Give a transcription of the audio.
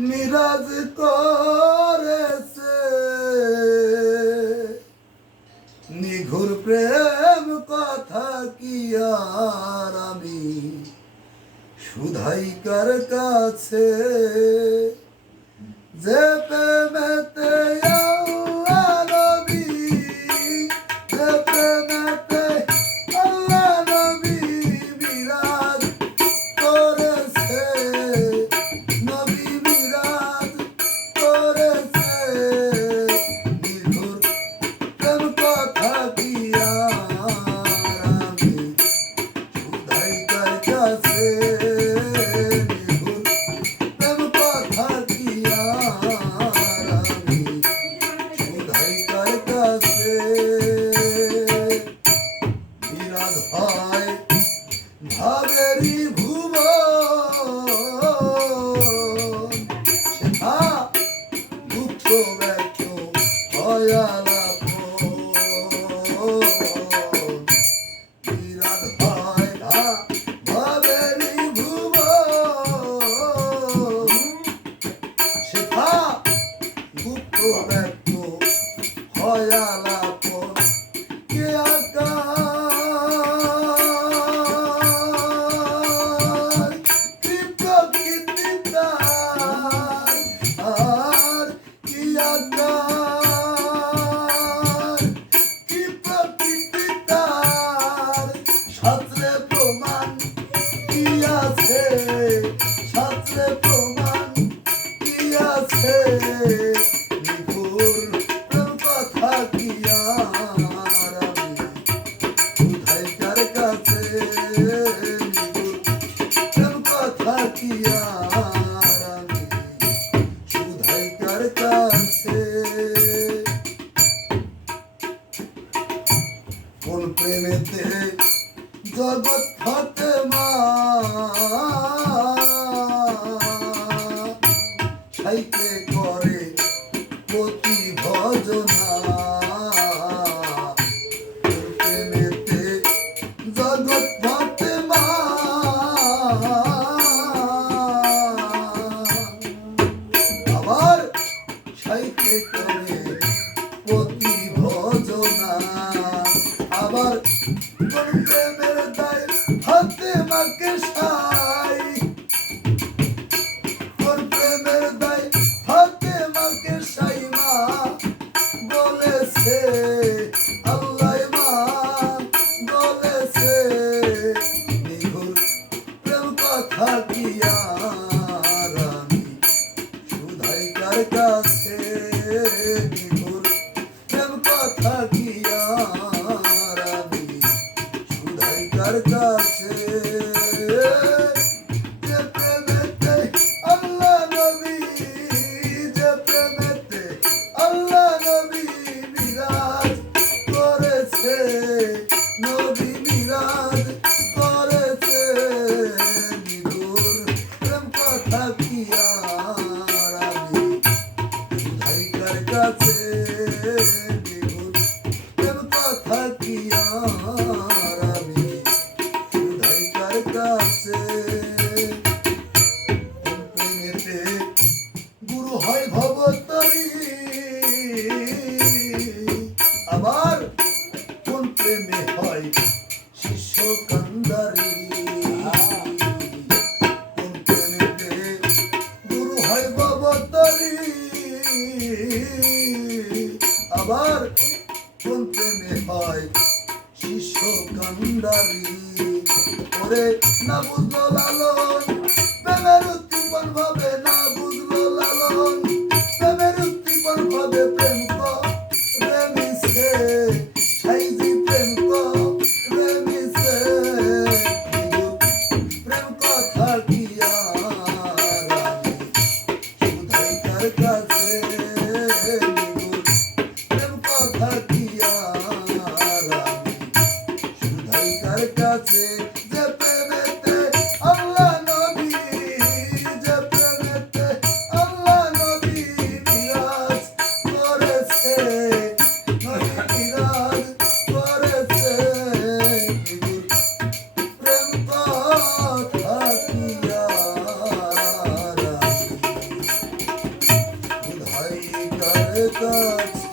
মিরাজ করেছে নিঘুর প্রেম কথা কি আর আমি শুধাইকার কাছে যে প্রেমেতে আল্লাহ নবী যে প্রেমেতে আল্লাহ নবী বিরাজ করেছে নবী বিরাজ করেছে নিঘুর প্রেম কথা কি আর আমি শুধাইকার কাছে ভাবেরি ভুবন সেথা দুঃখ ব্যক্ত হয় বিরাট হয় ভাবেরি ভুবন সেথা দুঃখ ব্যক্ত হয় কে আকা শাস্ত্রে প্রমাণ কি আছে শাস্ত্রে প্রমাণ কি আছে নিঘুর কথা কি আর আমি শুধাইকার কাছে নিঘুর কথা কি আর আমি শুধাইকার কাছে কোন প্রেমেতে জগৎ ফাতেমা সাইতে করে প্রতি ভজনা প্রেমেতে জগৎ ফাতেমা আবার সাইতে করে প্রতি ভজনা আবার কোন প্রেমের দায় ফাতেমাকে সাই কোন প্রেমের দায় ফাতেমাকে সাই মা বলেছে আল্লাহ মা বলেছে নিঘুর প্রেম কথা কি আর আমি শুধাইকার কাছে নিঘুর প্রেম কথা কি আর আমি শুধাইকার কাছে যে প্রেমেতে আল্লাহ নবী যে প্রেমেতে আল্লাহ নবী বিরাজ করেছে নবী বিরাজ করেছে নিঘুর প্রেম কথা কি আর আমি শুধাইকার কাছে নিঘুর প্রেম কথা কি আর আমি শুধাইকার কাছে প্রেমেতে গুরু হয় ভবতরী আবার কোন প্রেমে হয় শিষ্য কান্দারি কোন প্রেমেতে গুরু হয় ভবতরী আবার কোন প্রেমে হয় শিষ্য কান্দারি ওরে না বুঝলো লালন প্রেমের উদ্দীপন ভাবে না বুঝলো লালন প্রেমের উদ্দীপন ভাবে প্রেম প্রেমিছে সাইজি প্রেম প্রেমিছে প্রেম কথা কি আর আমি শুধাইকার কাছে প্রেম কথা কি আর আমি শুধাইকার কাছে যে প্রেমেতে আল্লাহ নবী যে প্রেমেতে আল্লাহ নবী বিরাজ করেছে নবী বিরাজ করেছে থাকিয়া রাখি। খোদাই কার কাছে